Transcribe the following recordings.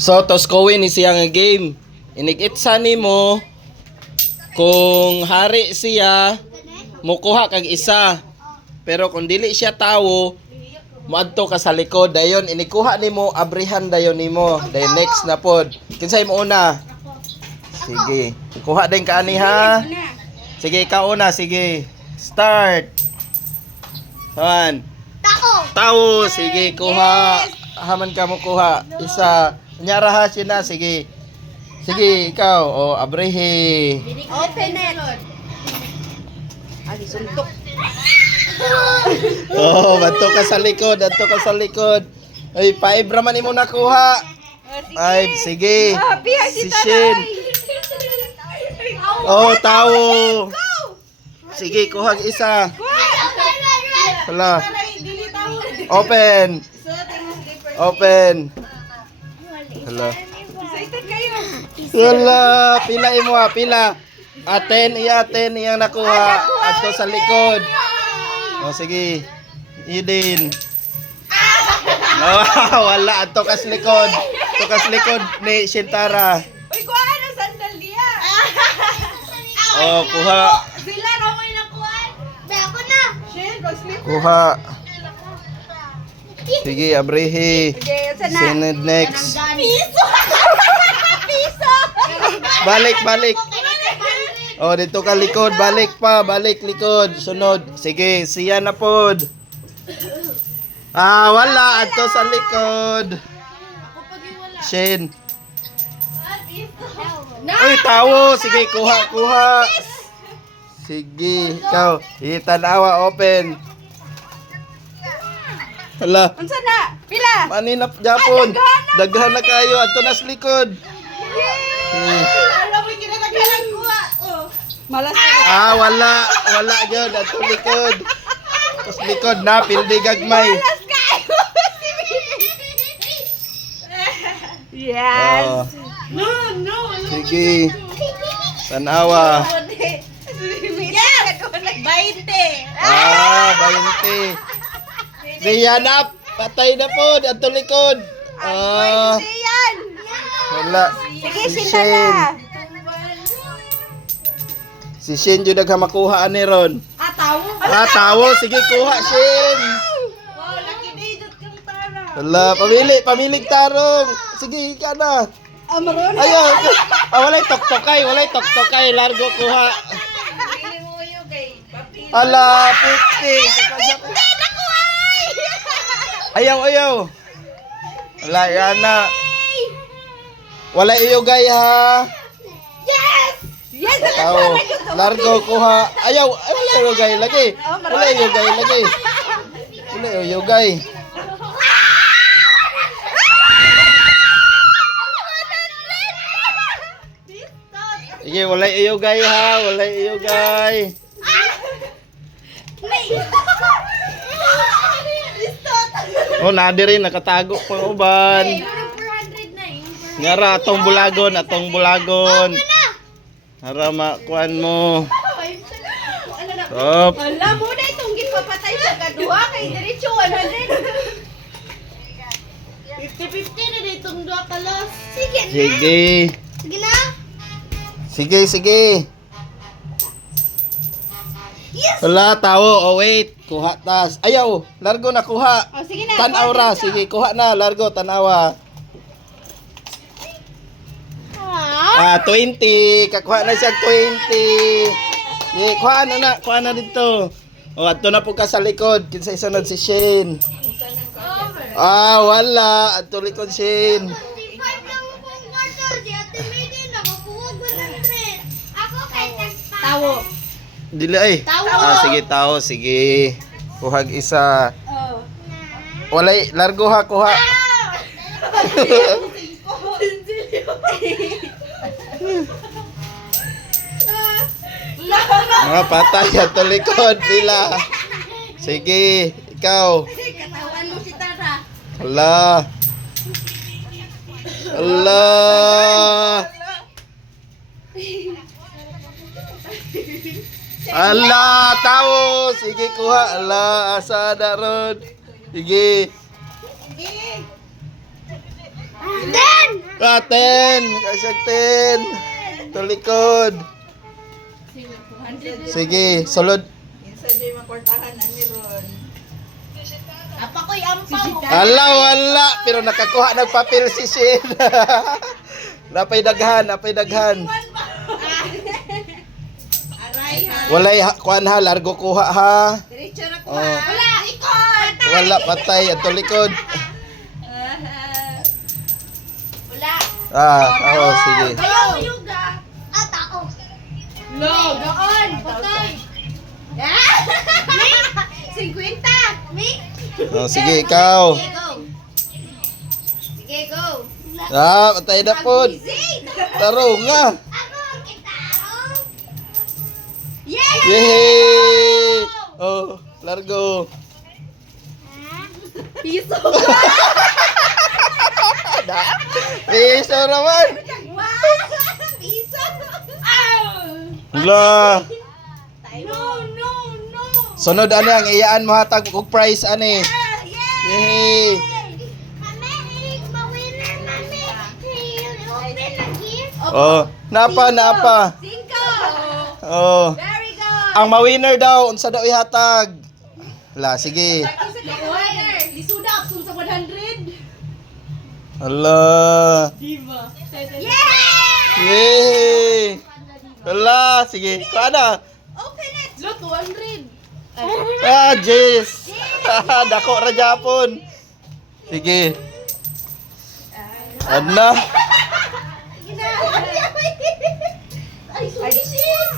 So, toskowin ni siya nga game. Inikitsa ni mo kung hari siya mukuha kag isa. Pero kung dili siya tawo, moadto ka sa likod. Dayon inikuha nimo, abrihan dayon nimo. Dayon next na pod. Kinsay mo una? Sige. Kuha din ka ani ha. Sige, ikaw una, sige. Start. One. Tao, sige, kuha. Haman ka mo kuha. Isa. Nyara ha siya na, sige. Sige, ikaw. O, abrehe. Open it. Ali, suntok. Oh, bato ka sa likod. Bato ka sa likod. Ay, paibra man mo nakuha. Ay, sige. Si Shin. Oh, tao. Sige, kuha isa. Hala. Open. Open. Hala. Hala, pilain mo ha, pila. Aten iyang nakuha. Ato sa likod. O, sige. Idin. Oh, wala. Ato kas likod. Ato kas likod ni Shintara. Uy, kuha ka ng sandalya. Oh, kuha. Sila na mo yung nakuhaan. Ako na. Shin, go-sleep. Kuha. Sige, abrehe. Sige, sana. Sinid next. Piso. Piso. Balik. Oh, dito ka likod. Balik pa. Balik likod. Sunod. Sige, siya na pod. Ah, wala. Ato sa likod. Shin. Uy, tawo. Sige, kuha. Sige, ikaw. Itanawa, open. Hala. Unsa na? Pila? Maninap Japon. Daghan na kayo. Ato na sa likod. Alam mo, kinadaghanan kuha. Malas na. Ah, wala. Wala yun. Ato likod. Tapos likod na. Pildi gagmay. Malas kayo. Yes. Oh, No. sige. Tanawa. Yes. 20. Ah, 20. Diyan up. Patay na po. Ato likod. Ah, Yan. wala. Sige, Si sila Shin. na. Si Shin yung nagkamakuha ni Ron. Tawo. Ah, tawo. Sige, kuha, Shin. Wow, laki na idot kang tara. Wala. Pamilig tarong. Sige, ika na. Amaron. Ayun. Ah, walay toktokay. Largo kuha. Pili mo yung kay Papi. Ala, 50. Ayaw. Wala, yan na. Wala iyugay ha. Yes! Yes! Tao. Largo kuha. Ayaw. Wala iyugay lagi. Wala iyugay. Sige, wala iyugay ha. Wala iyugay. Oh, nadiri nakatago pang uban. Ngara atong bulagon. Hara makuan mo. Stop. Alam mo na itong gipapatay sa kaduha kay diretso 100. 50-50 na itong duha kalos. Sige na. Sige. Sige na. Sige. Yes! Wala tao. Oh, wait. Kuha tas. Ayaw. Largo na kuha. Oh, sige na. Tanaw ra. Sige, kuha na. Largo, tanawa. Ah, 20. Kakuha na siya 20. Sige, kuha na dito. O, ato na po ka sa likod. Kinsa isunod si Shane. Ah, wala. Ato likod Shane. Tawo. Dili ay. Tawo. Ah, sige, tao. Sige. Kuhag isa. Oh. Walay, largo ha, kuha. Mga patay ato likod. Pila. Sige, ikaw. Katawan mo si Tara. Hala. Ala, tao. Sige, kuha. Ala, asa na ron. Sige. Dan! 10. Kasag 10. Tulikod. Sige, sulod. Apa ko'y ampaw. Ala, wala. Pero nakakuha ng papel si Shin. Napay daghan. Aray ha. Walay kuan ha, largo kuha ha. Diretso na ko Oh. ha. Wala, ikot. Wala, patay. At tulikod. Wala. Sige. Ayaw, yuga. Tao. No, doon. Patay. 50. Me? Sige, ikaw. Sige, go. Sige, go. Patay na po. Taro nga. Yeah! Yay! Oh, largo. Piso. Piso naman. Piso. Wala. No. Sunod ano ang iyaan mo hatag og prize ani. Yeah! Yay! Oh, napa. 5. Oh. Very good. Ang ma-winner daw unsa daw ihatag? Wala, sige. Lisuda absun sa 100. Hala. Diba? Yeah! Yay! Wala, sige. Paano? Open it. Look, 200. Jess. Dako ra Japon. Sige. Ano? Ay, sumisin.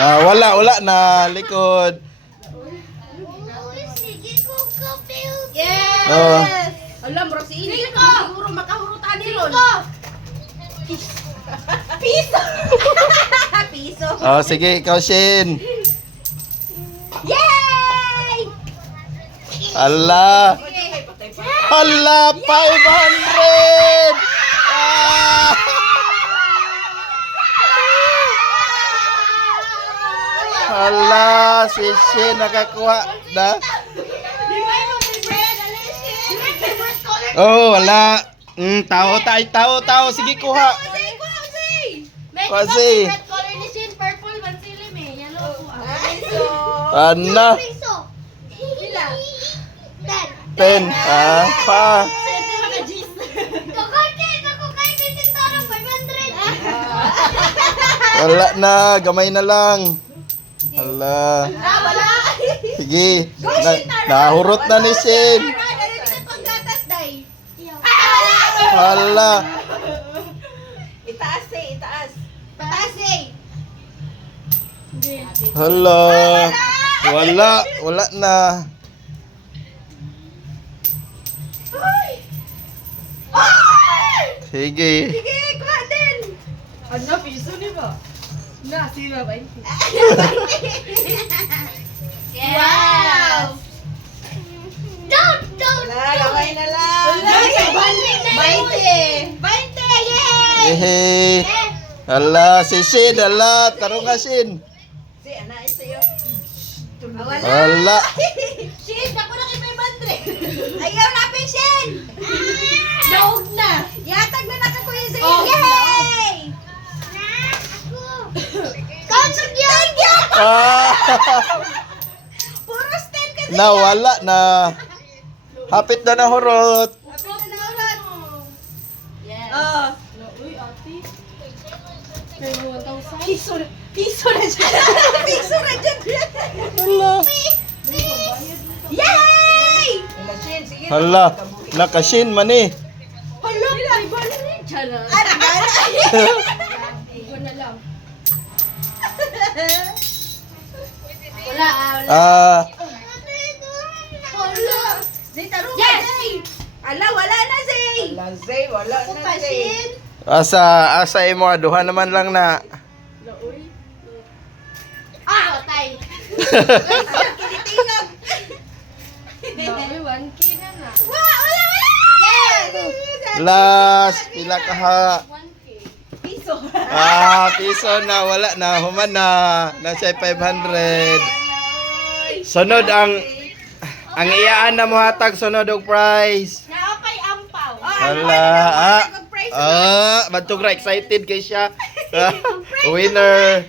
Wala na likod. Yes! Oh. Alam, bro, si Ini siguro makahurutan ni Ron. Piso! Piso! Sige, ikaw Shin. Yay! Ala. Ala, 500! Ah! Ala, si Shin nakakuha na. Oh, wala. Tao. Sige, kuha. Kasi. Red color ni Shin, purple, mansilim eh. Yellow po. Ano? Pila? 10. Pa. Siyempre mga G's. Wala na. Gamay na lang. Ala. Wala. Sige. Nahurot na ni Shin. Hala. Itaas eh, itaas. Pataas eh. Hala. Wala na. Sige. Sige, kuha din. Ano, piso ni ba? Na, sila ba? Wow! Don't! Lagay na lang. 20! 20! Yay! Yehey. Hala, si Shin. Hala, taro nga Shin. Si ana ito yun. Hala. Shin, ako na kay 500! Ayaw na, Shin! Daog na! Yatag na nakakuya sa iyo! Yay! Kansog yun! Puro stand kasi! Nawala na. Hapit na nahurot. Yes. Uy, ate. Pero 1,000. Piso na dyan. Piso na dyan. Hala. Yay! Wala, Shin, sige. Hala. Nakashin man eh. Hala, may bala na dyan. Ano ba? Iko na lang. Wala. Hala. Zay, tarong ka, Zay. Ala, wala na, Zay. Wala, Zay. Wala na, Zay. Asa imo duha naman lang na. Patay. Kinitingog. Uy, 1K na na. Wala. Yes! Last pila ka ha. 1K. Piso. Piso na wala na human na nasa 500. Sunod ang iyaan na mo hatag sunod og prize. Naapay ampaw. Hala. Bantog ra excited kay siya. Winner.